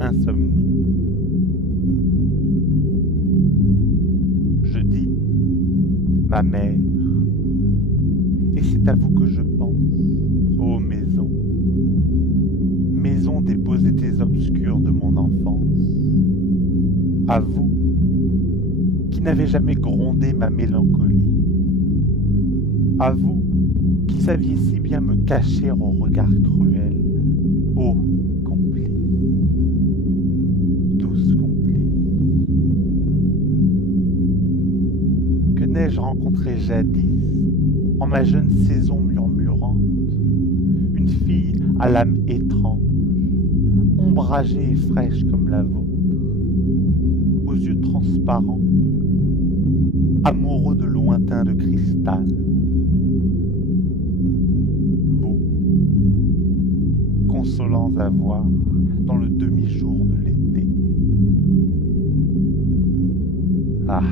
Insomnie. Je dis ma mère, et c'est à vous que je pense, ô maison, maison des beaux étés obscurs de mon enfance. À vous, qui n'avez jamais grondé ma mélancolie. À vous, qui saviez si bien me cacher au regard cruel, ô complice, douce complice. Que n'ai-je rencontré jadis, en ma jeune saison murmurante, une fille à l'âme étrange, ombragée et fraîche comme la vôtre, aux yeux transparents, amoureux de lointains de cristal. Beaux, consolants à voir dans le demi-jour de l'été. Ah,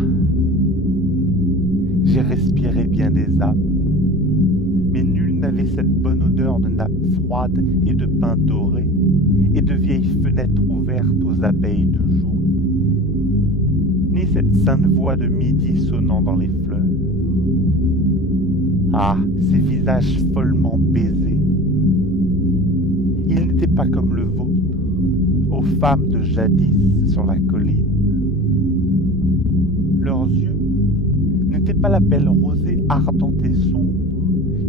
j'ai respiré bien des âmes, mais nul n'avait cette bonne odeur de nappe froide et de pain doré, et de vieilles fenêtres ouvertes aux abeilles de joie, ni cette sainte voix de midi sonnant dans les fleurs. Ah, ces visages follement baisés. Ils n'étaient pas comme le vôtre, aux femmes de jadis sur la colline. Leurs yeux n'étaient pas la belle rosée ardente et sombre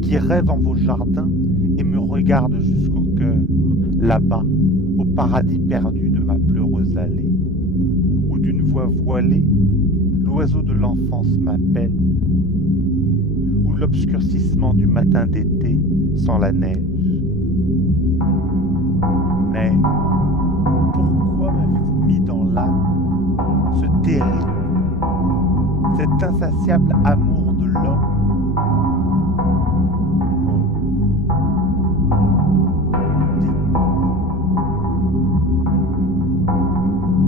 qui rêve en vos jardins et me regarde jusqu'au cœur, là-bas, au paradis perdu de ma pleureuse allée, où d'une voix voilée, l'oiseau de l'enfance m'appelle, où l'obscurcissement du matin d'été sans la neige. Mais pourquoi m'avez-vous mis dans l'âme ce terrible, cet insatiable amour de l'homme?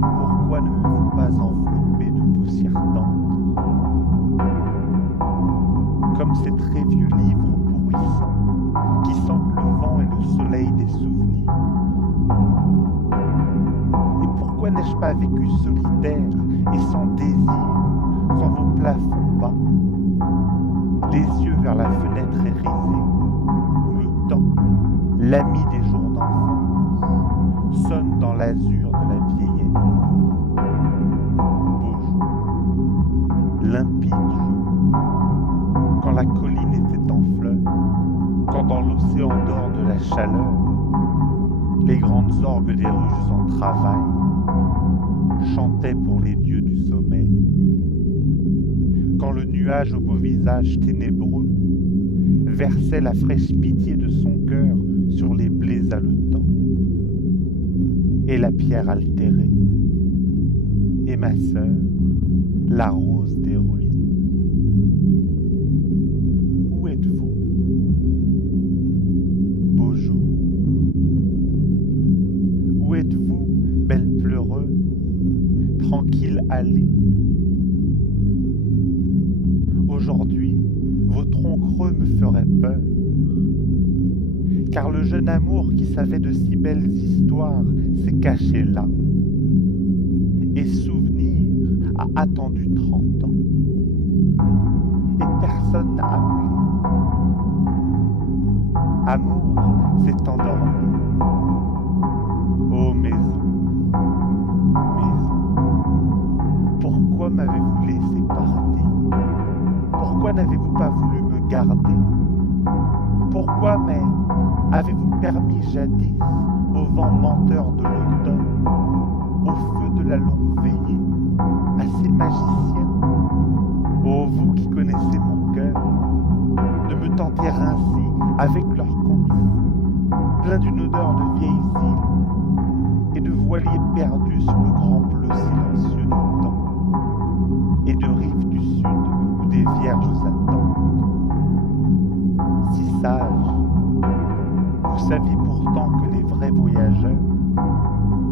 Pourquoi ne m'avez-vous pas enveloppé de poussière tendre, comme ces très vieux livres bruissants qui sentent le vent et le soleil des souvenirs? Et pourquoi n'ai-je pas vécu solitaire et sans désir, sans vos plafonds bas, les yeux vers la fenêtre irisée, où le temps, l'ami des jours d'enfance, sonne dans l'azur de la vieillesse? Beau jour, limpide jour, quand la colline était en fleurs, quand dans l'océan d'or de la chaleur, les grandes orgues des ruches en travail chantaient pour les dieux du sommeil. Quand le nuage au beau visage ténébreux versait la fraîche pitié de son cœur sur les blés haletants, et la pierre altérée, et ma sœur, la rose des ruines. Où êtes-vous, beau jour? Où êtes-vous, belle pleureuse, tranquille allée? Aujourd'hui, vos troncs creux me feraient peur, car le jeune amour qui savait de si belles histoires s'est caché là, et souvenir a attendu 30 ans, et personne n'a appelé. Amour s'est endormi. Ô maison, maison, pourquoi m'avez-vous laissé partir? Pourquoi n'avez-vous pas voulu me garder? Pourquoi, mère, avez-vous permis jadis au vent menteur de l'automne, au feu de la longue veillée, à ces magiciens, ô vous qui connaissez mon cœur, de me tenter ainsi avec leurs contes fous, pleins d'une odeur de vieilles îles et de voiliers perdus sur le grand bleu silencieux du temps, et de rives du sud où des vierges attendent? Si sage, vous saviez pourtant que les vrais voyageurs,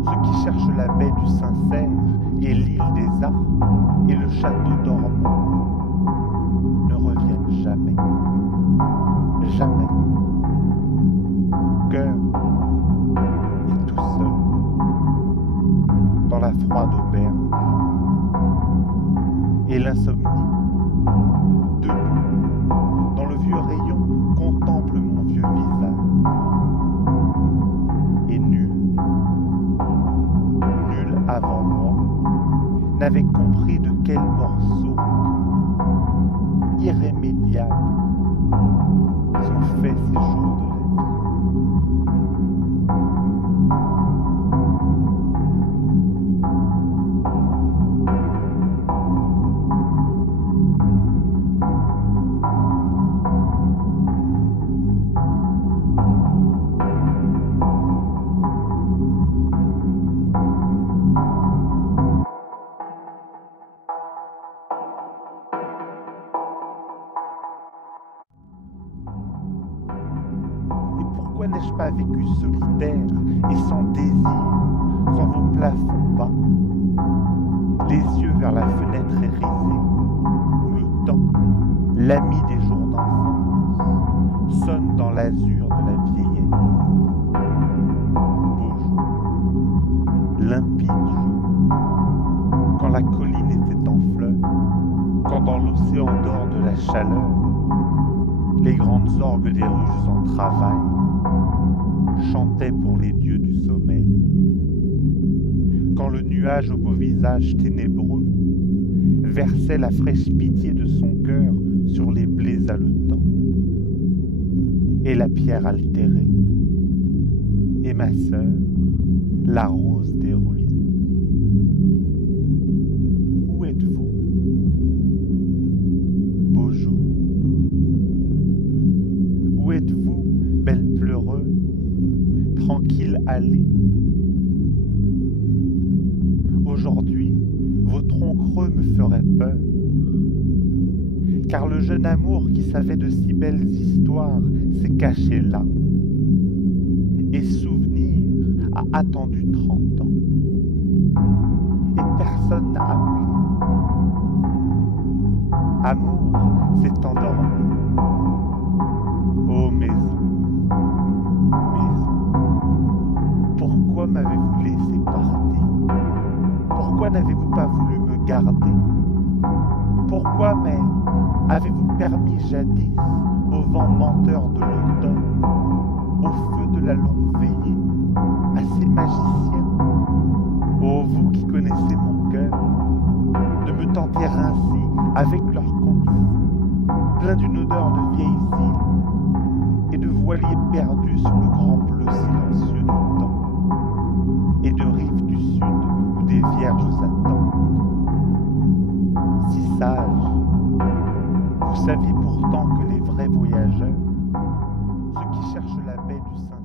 ceux qui cherchent la baie du Sincère et l'île des arbres et le château dormant, ne reviennent jamais. Jamais. Cœur, froide auberge. Et l'insomnie, debout, dans le vieux rayon, contemple mon vieux visage. Et nul avant moi, n'avait compris de quel morceau irrémédiable sont faits ces jours de la vie. Pourquoi n'ai-je pas vécu solitaire et sans désir, sans vos plafonds bas, les yeux vers la fenêtre irisée, où le temps, l'ami des jours d'enfance, sonne dans l'azur de la vieillesse. Beau jour, limpide jour, quand la colline était en fleurs, quand dans l'océan d'or de la chaleur, les grandes orgues des ruches en travail chantaient pour les dieux du sommeil. Quand le nuage au beau visage ténébreux versait la fraîche pitié de son cœur sur les blés haletants, et la pierre altérée, et ma sœur, la rose des ruines. Où êtes-vous, beau jour? Où êtes-vous, belle pleureuse, tranquille allée? Aujourd'hui, vos troncs creux me feraient peur, car le jeune amour qui savait de si belles histoires s'est caché là, et souvenir a attendu 30 ans, et personne n'a appelé. Amour s'est endormi. Ô maison, pourquoi m'avez-vous laissé partir? Pourquoi n'avez-vous pas voulu me garder? Pourquoi, avez-vous permis jadis au vent menteur de l'automne, au feu de la longue veillée, à ces magiciens, ô vous qui connaissez mon cœur, de me tenter ainsi avec leurs contes fous, pleins d'une odeur de vieilles îles, et de voiliers perdus sur le grand bleu silencieux du temps, et de rives du sud où des vierges attendent. Si sages, vous saviez pourtant que les vrais voyageurs, ceux qui cherchent la baie du Saint